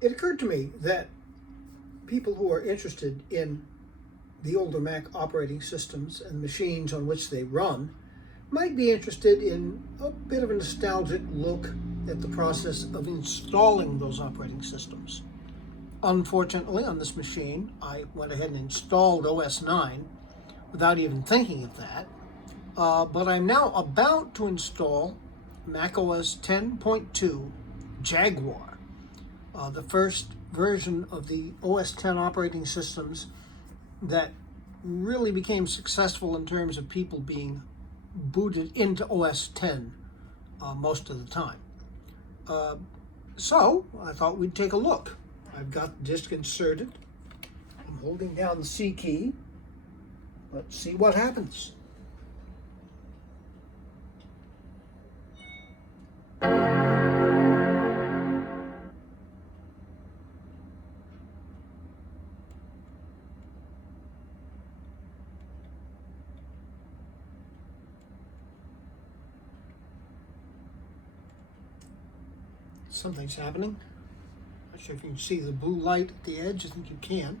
it occurred to me that people who are interested in the older Mac operating systems and machines on which they run might be interested in a bit of a nostalgic look at the process of installing those operating systems. Unfortunately, on this machine, I went ahead and installed OS 9 without even thinking of that. But I'm now about to install macOS 10.2 Jaguar, the first version of the OS 10 operating systems that really became successful in terms of people being booted into OS 10 most of the time. So I thought we'd take a look. I've got the disk inserted. I'm holding down the C key. Let's see what happens. Something's happening. Not sure if you can see the blue light at the edge. I think you can.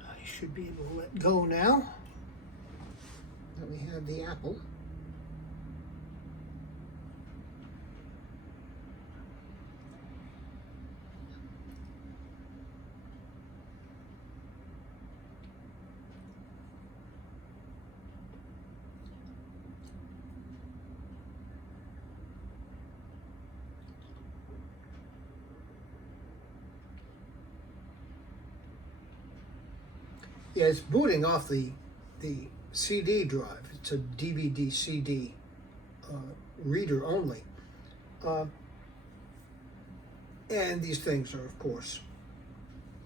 I should be able to let go now. Then we have the apple. Yeah, it's booting off the CD drive. It's a DVD CD reader only. And these things are, of course,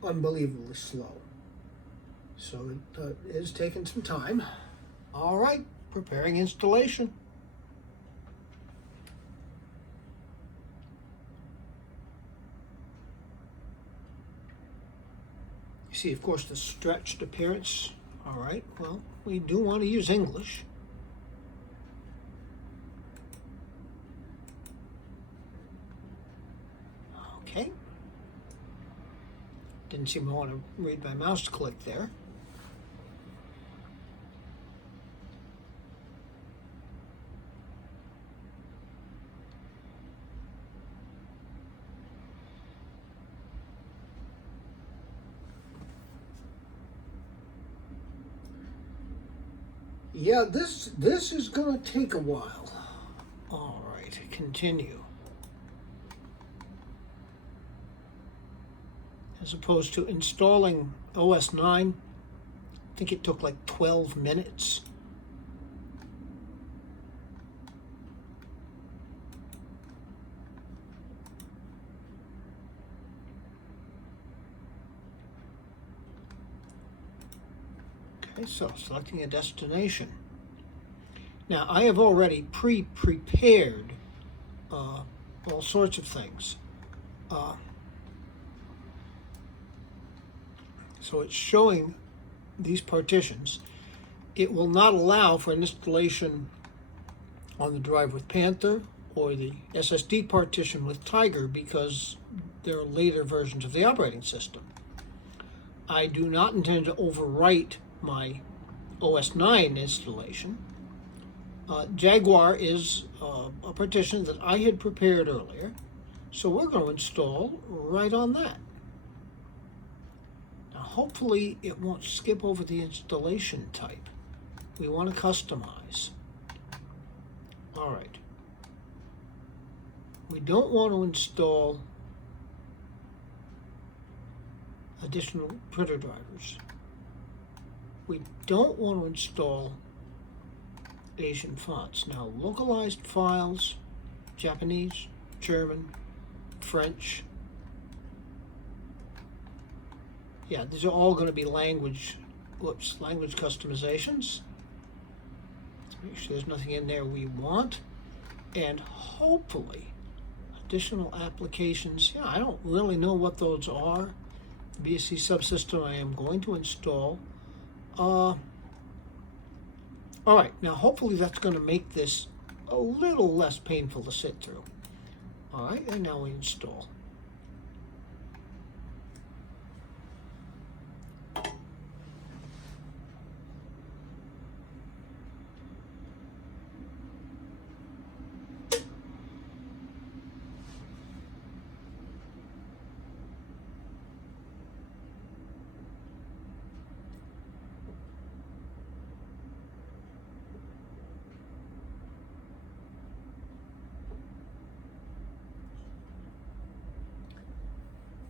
unbelievably slow. So it is taking some time. All right, preparing installation. You see, of course, the stretched appearance. All right, well, we do want to use English. Okay. Didn't seem to want to read my mouse click there. Yeah, this is going to take a while. All right, continue. As opposed to installing OS 9, I think it took like 12 minutes. Okay, so selecting a destination. Now, I have already prepared all sorts of things. So it's showing these partitions. It will not allow for an installation on the drive with Panther or the SSD partition with Tiger because there are later versions of the operating system. I do not intend to overwrite my OS 9 installation. Jaguar is a partition that I had prepared earlier, so we're going to install right on that. Now, hopefully it won't skip over the installation type. We want to customize. All right. We don't want to install additional printer drivers. We don't want to install Asian fonts. Now, localized files, Japanese, German, French. Yeah, these are all going to be language customizations. Make sure there's nothing in there we want. And hopefully, additional applications. Yeah, I don't really know what those are. The BSC subsystem I am going to install. All right, now hopefully that's going to make this a little less painful to sit through. All right, and now we install.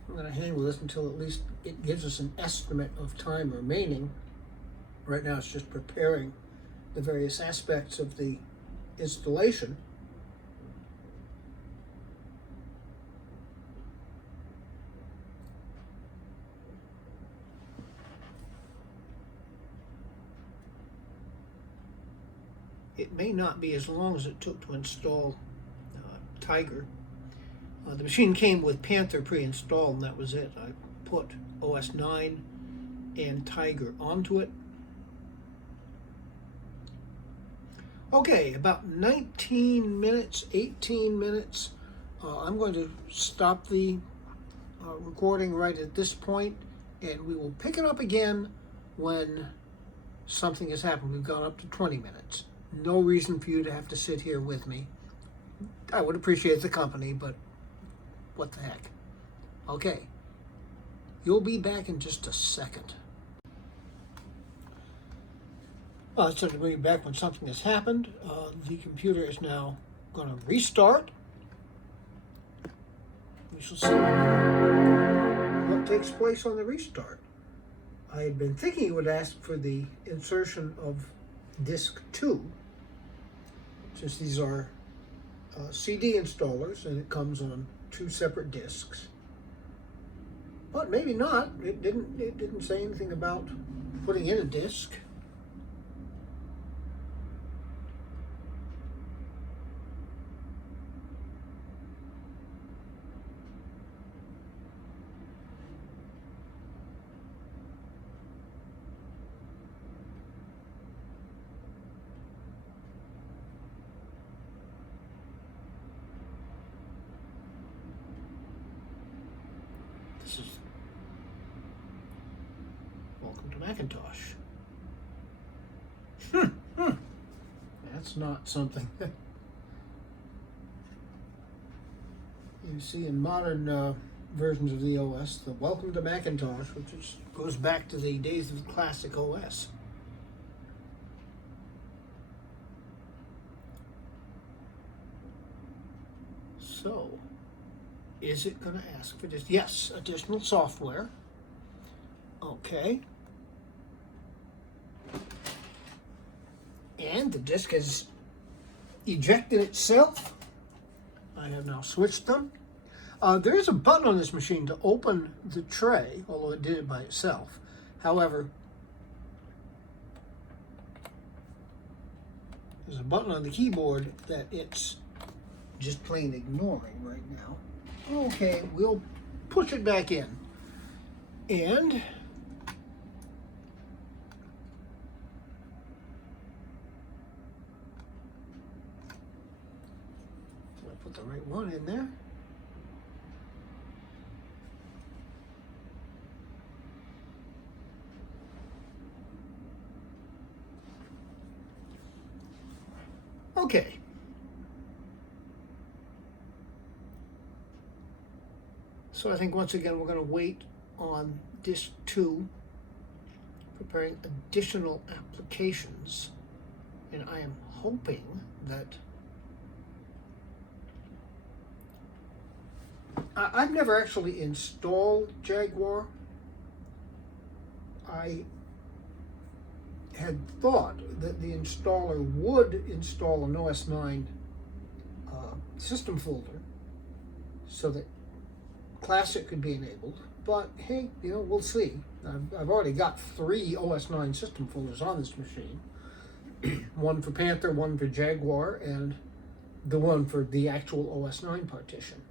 I'm going to hang with this until at least it gives us an estimate of time remaining. Right now it's just preparing the various aspects of the installation. It may not be as long as it took to install Tiger. The machine came with Panther pre-installed, and that was it. I put OS 9 and Tiger onto it. Okay, about 19 minutes, 18 minutes. I'm going to stop the recording right at this point, and we will pick it up again when something has happened. We've gone up to 20 minutes. No reason for you to have to sit here with me. I would appreciate the company, but what the heck. Okay, you'll be back in just a second. So to bring you back when something has happened, the computer is now going to restart. We shall see what takes place on the restart. I had been thinking it would ask for the insertion of disk 2, since these are CD installers and it comes on 2 separate disks. But maybe not. It didn't say anything about putting in a disk. This is welcome to Macintosh. That's not something that you see in modern versions of the OS. The welcome to Macintosh, which goes back to the days of the classic OS. So, is it going to ask for this? Yes, additional software. Okay. And the disk has ejected itself. I have now switched them. There is a button on this machine to open the tray, although it did it by itself. However, there's a button on the keyboard that it's just plain ignoring right now. Okay, we'll push it back in. And do I put the right one in there? Okay. So I think once again we're going to wait on disk 2, preparing additional applications, and I am hoping that I've never actually installed Jaguar. I had thought that the installer would install an OS 9 system folder so that Classic could be enabled, but hey, we'll see. I've already got 3 OS 9 system folders on this machine. One for Panther, one for Jaguar, and the one for the actual OS 9 partition.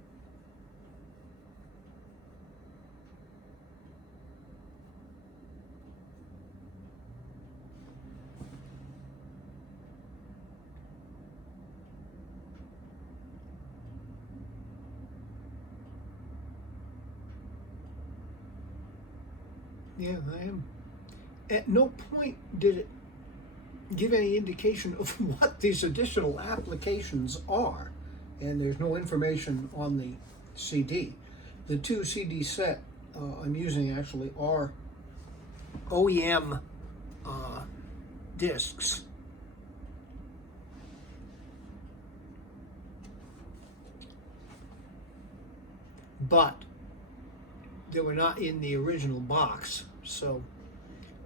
Yeah, I am. At no point did it give any indication of what these additional applications are, and there's no information on the CD. The two CD set I'm using actually are OEM discs. But they were not in the original box, so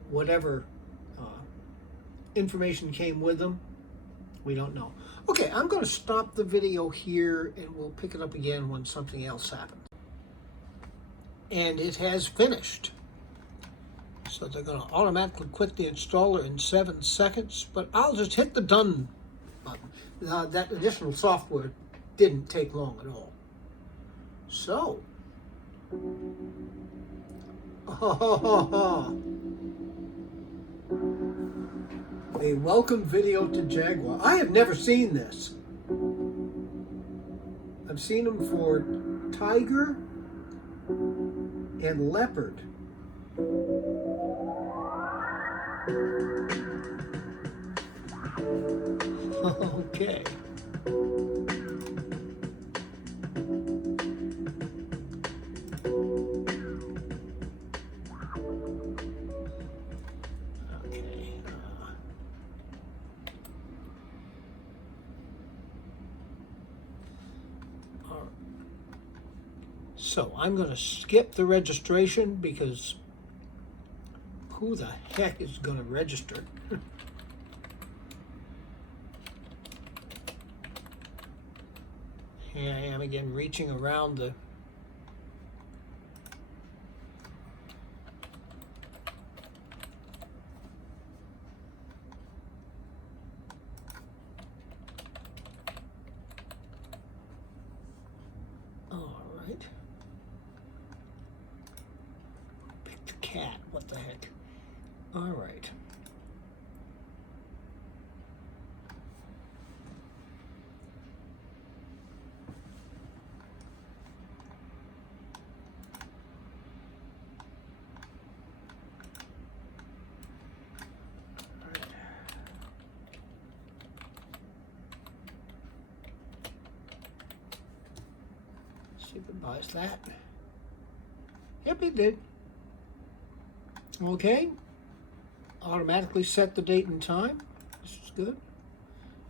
whatever information came with them, we don't know. Okay, I'm going to stop the video here and we'll pick it up again when something else happens. And it has finished. So they're going to automatically quit the installer in 7 seconds, but I'll just hit the done button. That additional software didn't take long at all. So, a welcome video to Jaguar. I have never seen this. I've seen them for tiger and leopard. Okay. So I'm going to skip the registration because who the heck is going to register? Here I am again reaching around the cat. What the heck? All right. See if it buys that. Yep, it did. Okay. Automatically set the date and time. This is good.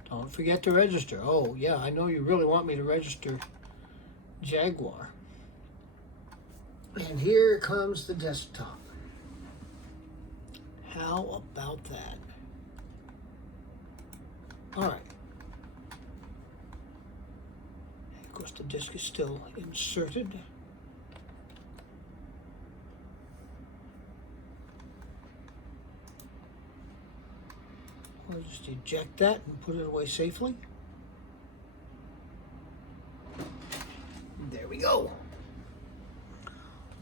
Don't forget to register. Oh, yeah, I know you really want me to register Jaguar. And here comes the desktop. How about that? All right. Of course, the disc is still inserted. I'll just eject that and put it away safely. There we go.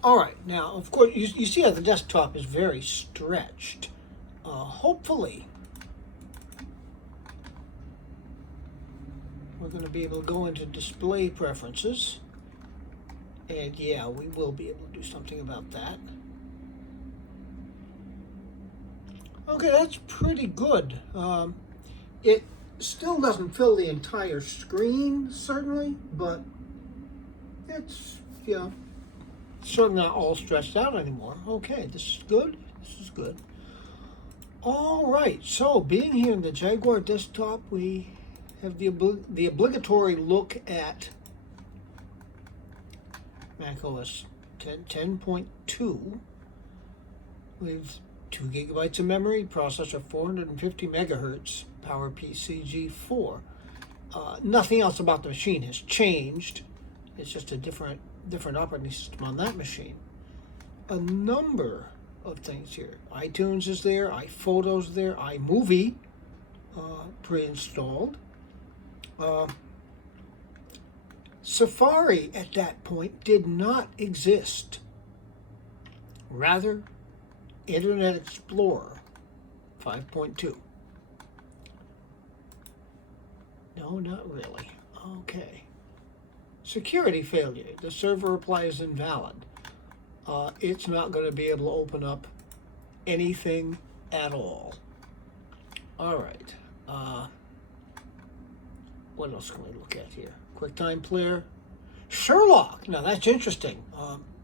All right, now, of course, you see how the desktop is very stretched. Hopefully, we're going to be able to go into display preferences. And yeah, we will be able to do something about that. Okay, that's pretty good. It still doesn't fill the entire screen, certainly, but it's, yeah, certainly not all stretched out anymore. Okay, this is good. This is good. All right, so being here in the Jaguar desktop, we have the obligatory look at macOS 10.2 with 2 gigabytes of memory, processor 450 megahertz, PowerPC G4. Nothing else about the machine has changed. It's just a different operating system on that machine. A number of things here. iTunes is there, iPhotos is there, iMovie pre-installed. Safari at that point did not exist. Rather, Internet Explorer 5.2. No, not really. Okay. Security failure. The server reply is invalid. It's not going to be able to open up anything at all. All right. What else can we look at here? QuickTime Player. Sherlock. Now that's interesting.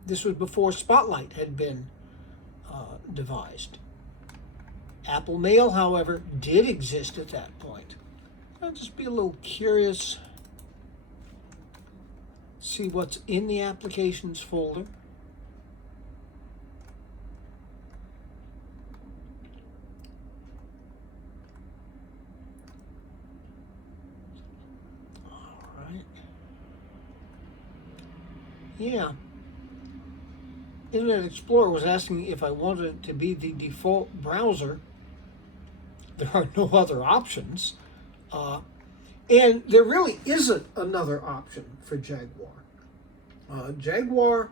This was before Spotlight had been devised. Apple Mail, however, did exist at that point. I'll just be a little curious. See what's in the applications folder. Yeah. Internet Explorer was asking if I wanted it to be the default browser. There are no other options. And there really isn't another option for Jaguar. Jaguar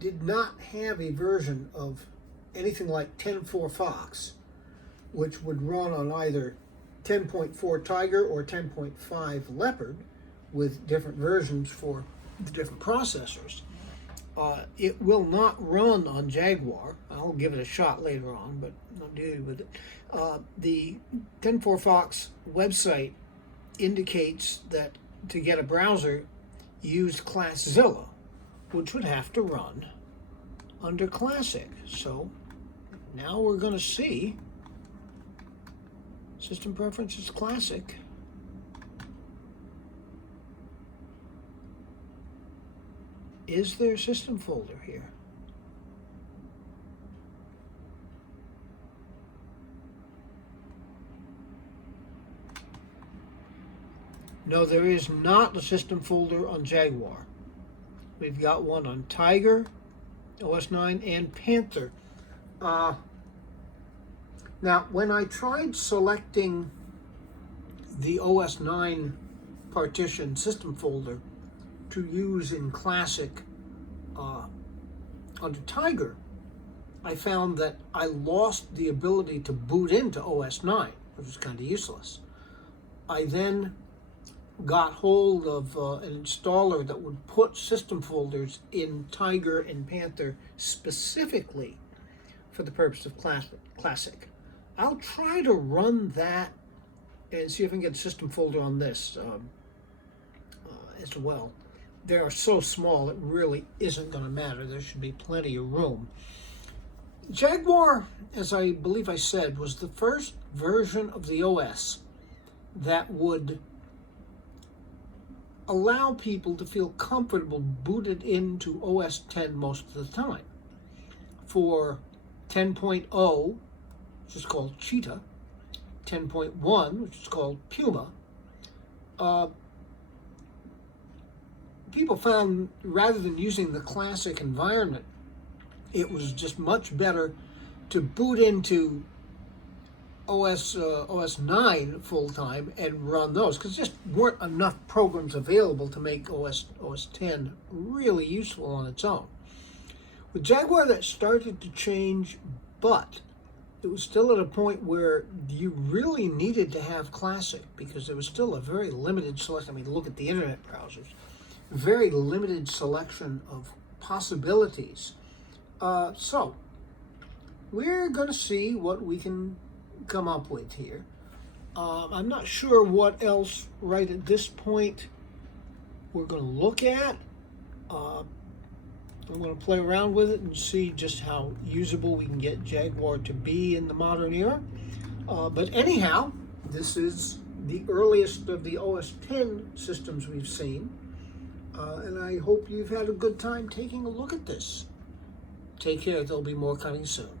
did not have a version of anything like 10.4 Fox, which would run on either 10.4 Tiger or 10.5 Leopard, with different versions for the different processors. It will not run on Jaguar. I'll give it a shot later on, but not dealing with it. The 10.4 Fox website indicates that to get a browser, use ClassZilla, which would have to run under Classic. So now we're going to see System Preferences Classic. Is there a system folder here? No, there is not a system folder on Jaguar. We've got one on Tiger, OS 9, and Panther. Now, when I tried selecting the OS 9 partition system folder to use in Classic under Tiger, I found that I lost the ability to boot into OS 9, which was kind of useless. I then got hold of an installer that would put system folders in Tiger and Panther specifically for the purpose of Classic. I'll try to run that and see if I can get a system folder on this as well. They are so small, it really isn't going to matter. There should be plenty of room. Jaguar, as I believe I said, was the first version of the OS that would allow people to feel comfortable booted into OS 10 most of the time. For 10.0, which is called Cheetah, 10.1, which is called Puma, people found, rather than using the Classic environment, it was just much better to boot into OS 9 full-time and run those, because there just weren't enough programs available to make OS 10 really useful on its own. With Jaguar, that started to change, but it was still at a point where you really needed to have Classic, because there was still a very limited selection. I mean, look at the internet browsers. Very limited selection of possibilities. So we're going to see what we can come up with here. I'm not sure what else right at this point we're going to look at. I'm going to play around with it and see just how usable we can get Jaguar to be in the modern era. But anyhow, this is the earliest of the OS 10 systems we've seen. And I hope you've had a good time taking a look at this. Take care. There'll be more coming soon.